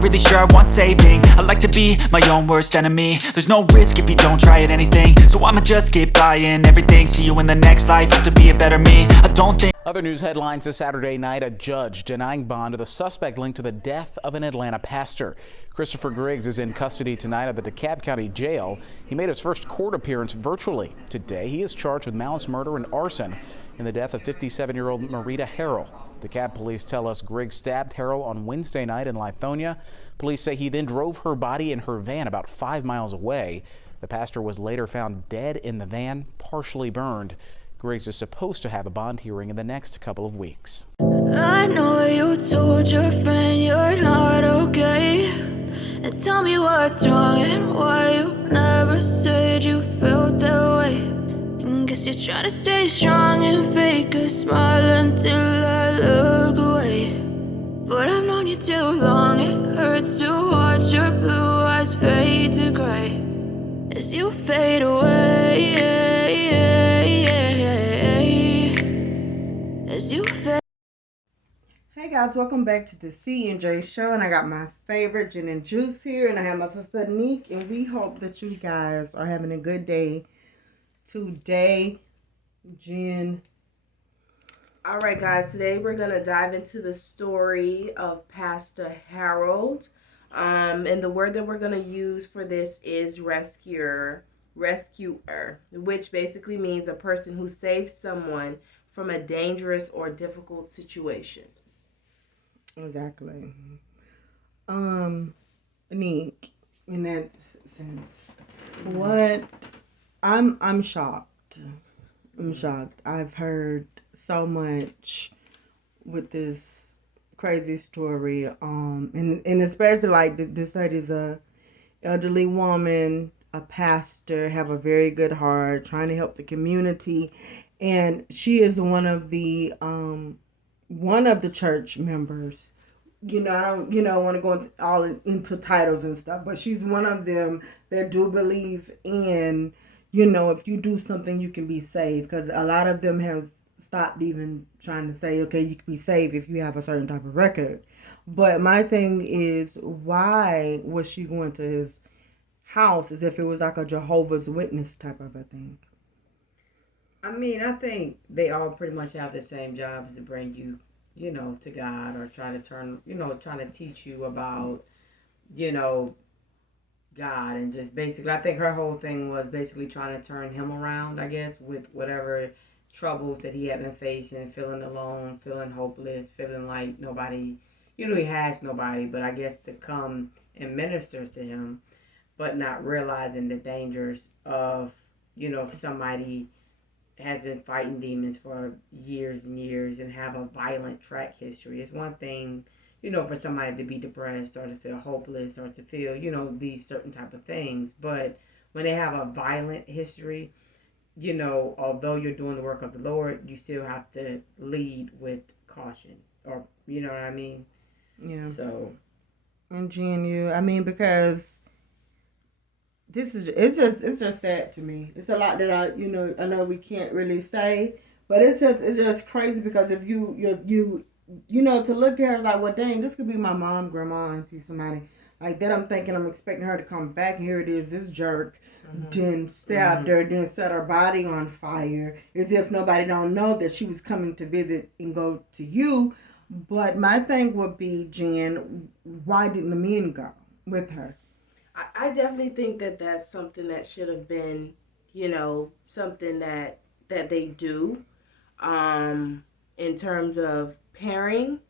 not really sure I want saving. I like to be my own worst enemy. There's no risk if you don't try at anything, so I'ma just keep buying everything. See you in the next life, have to be a better me. I don't think. Other news headlines this Saturday night: a judge denying bond to the suspect linked to the death of an Atlanta pastor. Christopher Griggs is in custody tonight at the DeKalb County Jail. He made his first court appearance virtually today. He is charged with malice murder and arson in the death of 57-year-old Marita Harrell. DeKalb police tell us Griggs stabbed Harrell on Wednesday night in Lithonia. Police say he then drove her body in her van about 5 miles away. The pastor was later found dead in the van, partially burned. Griggs is supposed to have a bond hearing in the next couple of weeks. I know you told your friend you're not okay, and tell me what's wrong and why you never said you felt that way. And guess you're trying to stay strong and fake a smile until I look away. But I've known you too long, it hurts to watch your blue eyes fade to gray as you fade away. As you fade. Hey guys, welcome back to the cnjshow, and I got my favorite gin and juice here, and I have my sister NEEK, and we hope that you guys are having a good day today. Jen. Alright guys, today we're going to dive into the story of Pastor Harold, and the word that we're going to use for this is rescuer, which basically means a person who saves someone from a dangerous or difficult situation. Exactly. NEEK, in that sense. What? I'm shocked. I'm shocked. I've heard so much with this crazy story. And especially like this is a elderly woman, a pastor, have a very good heart, trying to help the community. And she is one of the church members. You know, I don't, want to go into titles and stuff, but she's one of them that do believe in, if you do something, you can be saved. Because a lot of them have stopped even trying to say, okay, you can be saved if you have a certain type of record. But my thing is, why was she going to his house as if it was like a Jehovah's Witness type of a thing? I mean, I think they all pretty much have the same job, is to bring you, to God, or try to trying to teach you about, God, and just basically, I think her whole thing was basically trying to turn him around, I guess, with whatever troubles that he had been facing, feeling alone, feeling hopeless, feeling like nobody, he has nobody, but I guess to come and minister to him, but not realizing the dangers of, if somebody has been fighting demons for years and years and have a violent track history. It's one thing, for somebody to be depressed or to feel hopeless or to feel, these certain type of things. But when they have a violent history, although you're doing the work of the Lord, you still have to lead with caution, or, you know what I mean? Yeah. So. And Jen, because it's just sad to me. It's a lot that I know we can't really say, but it's just crazy, because if you to look at her, it's like, well, dang, this could be my mom, grandma, auntie, somebody like that. I'm thinking, I'm expecting her to come back, and here it is, this jerk then stabbed her, then set her body on fire, as if nobody don't know that she was coming to visit and go to you. But my thing would be, Jen, why didn't the men go with her? I definitely think that that's something that should have been, something that they do in terms of pairing,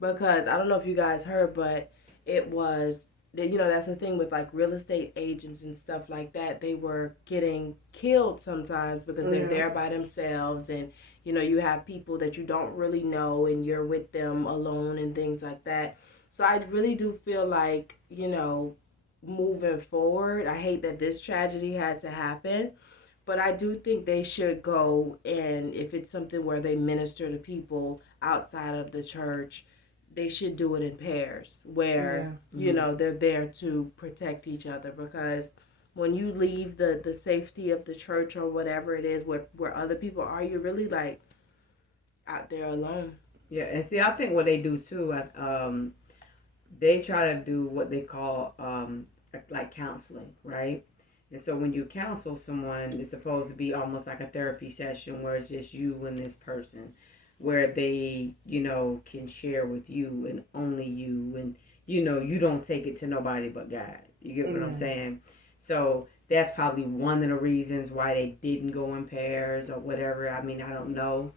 because I don't know if you guys heard, but it was, that's the thing with like real estate agents and stuff like that. They were getting killed sometimes because they're there by themselves, and, you have people that you don't really know and you're with them alone and things like that. So I really do feel like, moving forward, I hate that this tragedy had to happen, but I do think they should go, and if it's something where they minister to people outside of the church, they should do it in pairs where, they're there to protect each other, because when you leave the safety of the church or whatever it is where other people are, you're really like out there alone. Yeah, and see, I think what they do too, they try to do what they call like counseling, right? And so when you counsel someone, it's supposed to be almost like a therapy session where it's just you and this person, where they, can share with you and only you, and you don't take it to nobody but God. You get what I'm saying? So that's probably one of the reasons why they didn't go in pairs or whatever. I mean, I don't know,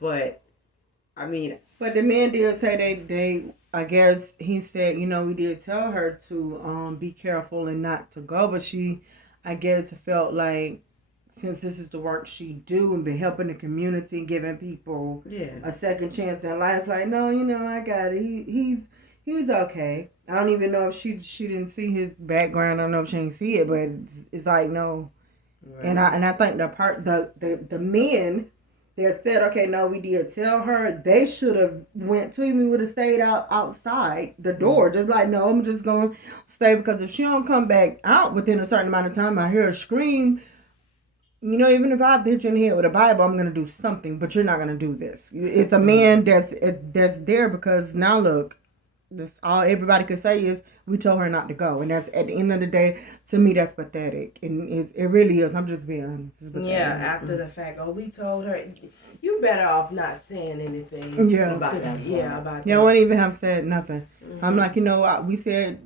but But the man did say they I guess he said, we did tell her to be careful and not to go, but she, I guess, felt like since this is the work she do and been helping the community, giving people a second chance in life, like, no, I got it. He's okay. I don't even know if she didn't see his background. I don't know if she didn't see it, but it's like no. Right. And I think the men that said, okay, no, we did tell her, they should have went to him. We would have stayed outside the door. Just like, no, I'm just going to stay, because if she don't come back out within a certain amount of time, I hear her scream, even if I hit you in the head with a Bible, I'm going to do something, but you're not going to do this. It's a man that's there because now look, that's all everybody could say is we told her not to go, and that's, at the end of the day, to me, that's pathetic, and it really is. I'm just being honest. Yeah, after the fact, we told her. You better off not saying anything. Yeah, about that. Yeah, about that. Yeah, I wouldn't even have said nothing. Mm-hmm. I'm like, we said,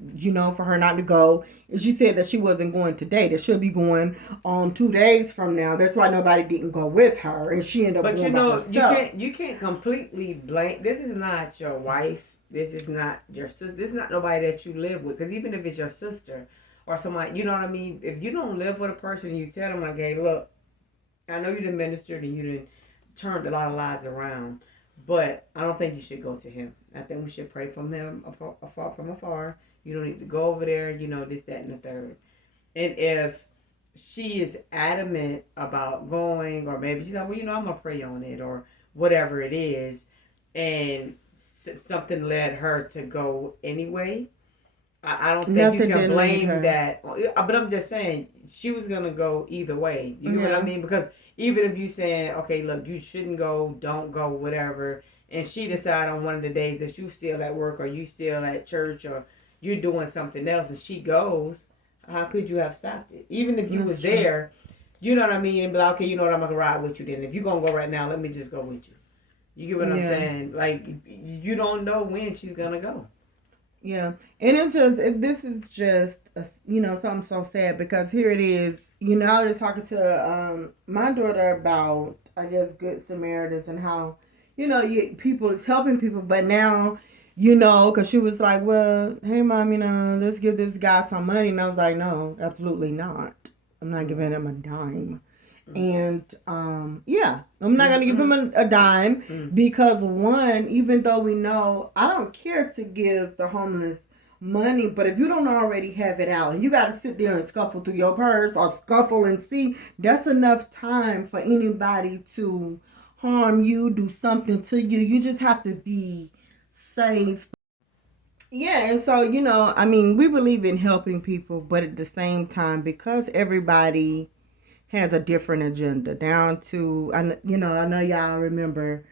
for her not to go, and she said that she wasn't going today. That she'll be going on 2 days from now. That's why nobody didn't go with her, and she ended up. But you can't completely blame. This is not your wife. This is not your sister. This is not nobody that you live with. Because even if it's your sister or somebody, you know what I mean? If you don't live with a person, you tell them, like, hey, look, I know you done ministered and you done turned a lot of lives around, but I don't think you should go to him. I think we should pray from him from afar. You don't need to go over there, this, that, and the third. And if she is adamant about going, or maybe she's like, well, I'm going to pray on it, or whatever it is, and something led her to go anyway, I don't think you can blame that. But I'm just saying, she was going to go either way. You know what I mean? Because even if you saying, okay, look, you shouldn't go, don't go, whatever, and she decide on one of the days that you still at work, or you still at church, or you're doing something else, and she goes, how could you have stopped it? Even if you was there, you know what I mean? And be like, okay, you know what, I'm going to ride with you then. If you're going to go right now, let me just go with you. You get what I'm saying? Like, you don't know when she's going to go. Yeah. And this is just, something so sad, because here it is, I was talking to my daughter about, I guess, Good Samaritans and how, people is helping people, but now, because she was like, well, hey, Mom, let's give this guy some money. And I was like, no, absolutely not. I'm not giving him a dime. And I'm not gonna give him a dime, because one, even though we know, I don't care to give the homeless money, but if you don't already have it out and you got to sit there and scuffle through your purse or scuffle and see, that's enough time for anybody to harm you, do something to you. You just have to be safe. Yeah, and so we believe in helping people, but at the same time, because everybody has a different agenda, down to, I know y'all remember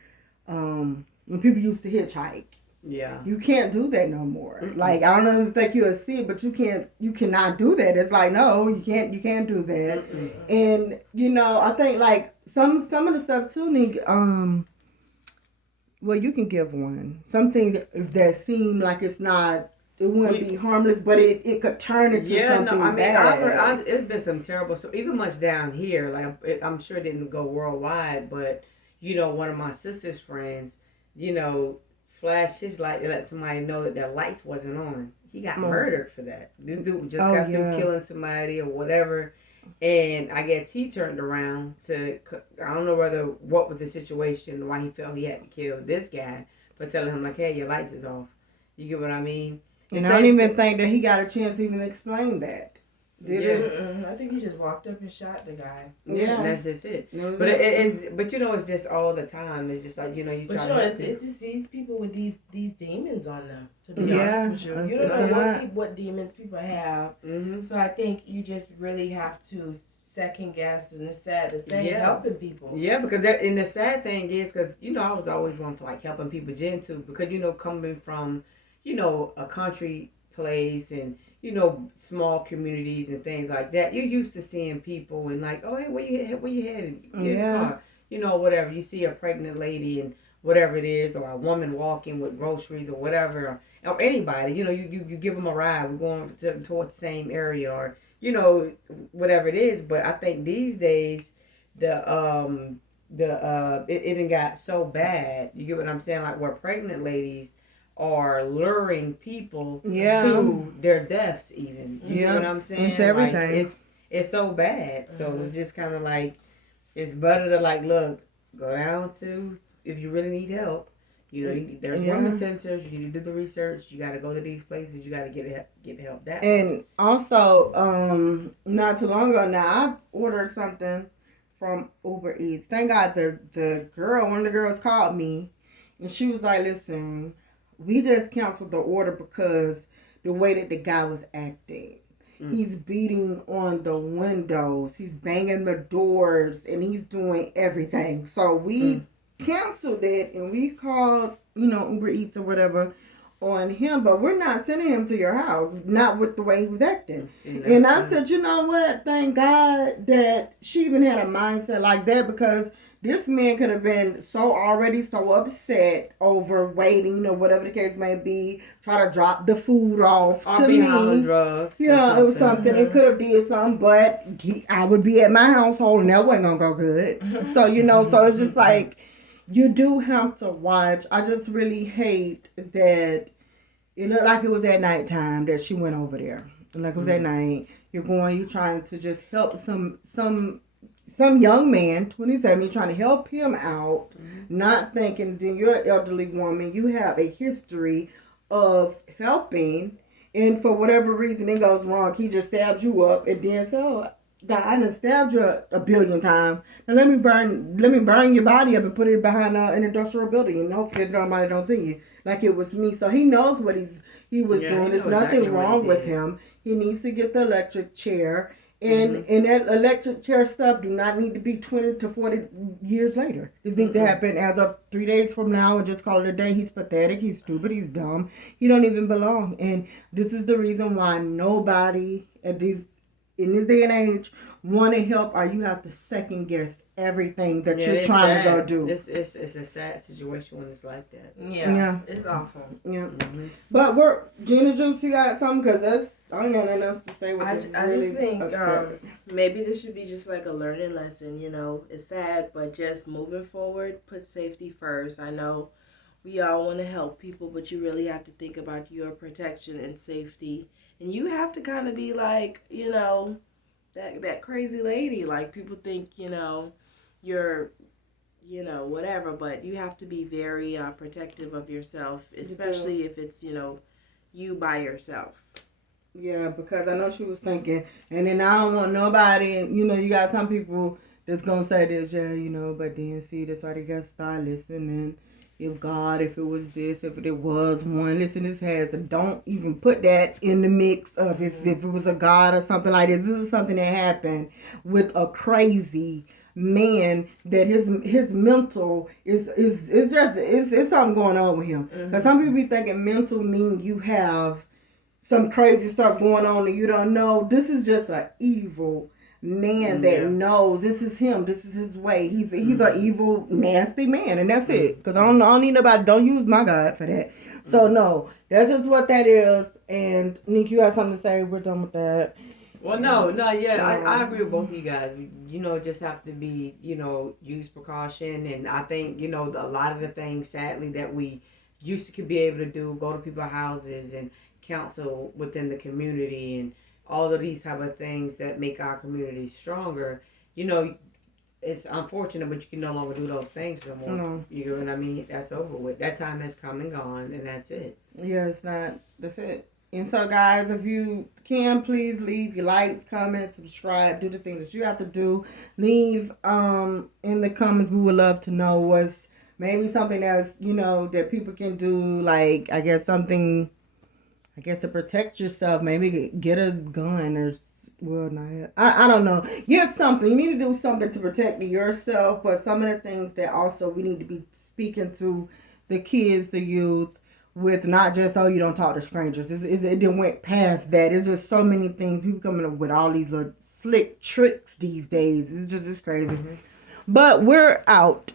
when people used to hitchhike. Yeah. You can't do that no more. Mm-hmm. Like, I don't know if you think you'll see it, but you cannot do that. It's like, no, you can't do that. Mm-hmm. And, I think like some of the stuff too, NEEK, well, you can give one. Something that seemed like it wouldn't be harmless, but it could turn into something bad. It's been some terrible, so even much down here, like I'm sure it didn't go worldwide, but one of my sister's friends, flashed his light to let somebody know that their lights wasn't on. He got murdered for that. This dude just got through killing somebody or whatever, and I guess he turned around to, I don't know what was the situation, why he felt he had to kill this guy, but telling him like, hey, your lights is off. You get what I mean? And I don't even think that he got a chance to even explain that. Did it? I think he just walked up and shot the guy. Yeah, and that's just it. But it's just all the time. It's just like you try to. It's just these people with these demons on them. To be honest with you, you don't know what demons people have. Mm-hmm. So I think you just really have to second guess, and it's sad to say, helping people. Yeah, because and the sad thing is, because I was always one for like helping people, Jen too, because coming from a country place and, small communities and things like that, you're used to seeing people and like, oh, hey, where you headed? Get in the car. Whatever. You see a pregnant lady and whatever it is, or a woman walking with groceries or whatever, or anybody, you give them a ride. We're going towards the same area, or, whatever it is. But I think these days, it done got so bad. You get what I'm saying? Like, where pregnant ladies are luring people to their deaths even. You know what I'm saying? It's everything. Like, it's so bad. So it's just kind of like, it's better to like, look, go down to, if you really need help, there's women centers, you need to do the research, you got to go to these places, you got to get help that way. And also, not too long ago now, I ordered something from Uber Eats. Thank God one of the girls called me, and she was like, listen, we just canceled the order because the way that the guy was acting. He's beating on the windows, he's banging the doors, and he's doing everything. So we canceled it, and we called, Uber Eats or whatever on him, but we're not sending him to your house, not with the way he was acting. And I said, you know what? Thank God that she even had a mindset like that, because this man could have been so upset over waiting, or whatever the case may be, try to drop the food off or to be me. on drugs. Yeah, it was something. It could have did something, but I would be at my household, and that wasn't gonna go good. So so it's just like, you do have to watch. I just really hate that it looked like it was at nighttime that she went over there. Like it was at night. You're trying to just help some young man, 27, you're trying to help him out, not thinking, then you're an elderly woman, you have a history of helping, and for whatever reason it goes wrong, he just stabs you up, and then I done stabbed you a billion times. Now let me burn your body up and put it behind an industrial building, and hopefully nobody don't see you. Like it was me. So he knows what he was doing. There's nothing wrong with him. He needs to get the electric chair. And that electric chair stuff do not need to be 20 to 40 years later. This needs to happen as of 3 days from now, and just call it a day. He's pathetic. He's stupid. He's dumb. He don't even belong. And this is the reason why nobody in this day and age want to help, or you have to second guess everything that you're trying to go do. It's a sad situation when it's like that. Yeah. It's awful. Yeah. But Gina Juice, you got something? Because I don't got nothing else to say. I just think maybe this should be just like a learning lesson. It's sad, but just moving forward, put safety first. I know we all want to help people, but you really have to think about your protection and safety. And you have to kind of be like, that crazy lady. Like, people think, you're, whatever. But you have to be very protective of yourself, especially if it's, you by yourself. Yeah, because I know she was thinking, and then I don't want nobody, you got some people that's going to say this, but then see, that's why they got to start listening. If it was this, if it was one, listen, this has, don't even put that in the mix of if it was a God or something like this. This is something that happened with a crazy man that his mental is something going on with him. Because some people be thinking mental mean you have some crazy stuff going on and you don't know. This is just an evil man that knows this is him. This is his way. He's an evil, nasty man, and that's it. Because I don't need nobody. Don't use my God for that. So no, that's just what that is. And NEEK, you have something to say? We're done with that. Well, I agree with both of you guys. Just have to be, use precaution, and I think a lot of the things, sadly, that we used to be able to do, go to people's houses and counsel within the community and all of these type of things that make our community stronger, it's unfortunate, but you can no longer do those things no more. No. You know what I mean? That's over with. That time has come and gone, and that's it. Yeah, it's not. That's it. And so, guys, if you can, please leave your likes, comments, subscribe, do the things that you have to do. Leave in the comments. We would love to know what's maybe something that's, that people can do, like, I guess to protect yourself, maybe get a gun or, I don't know. Get something. You need to do something to protect yourself, but some of the things that also we need to be speaking to the kids, the youth, with not just, oh, you don't talk to strangers. It didn't went past that. It's just so many things. People coming up with all these little slick tricks these days. It's crazy. But we're out.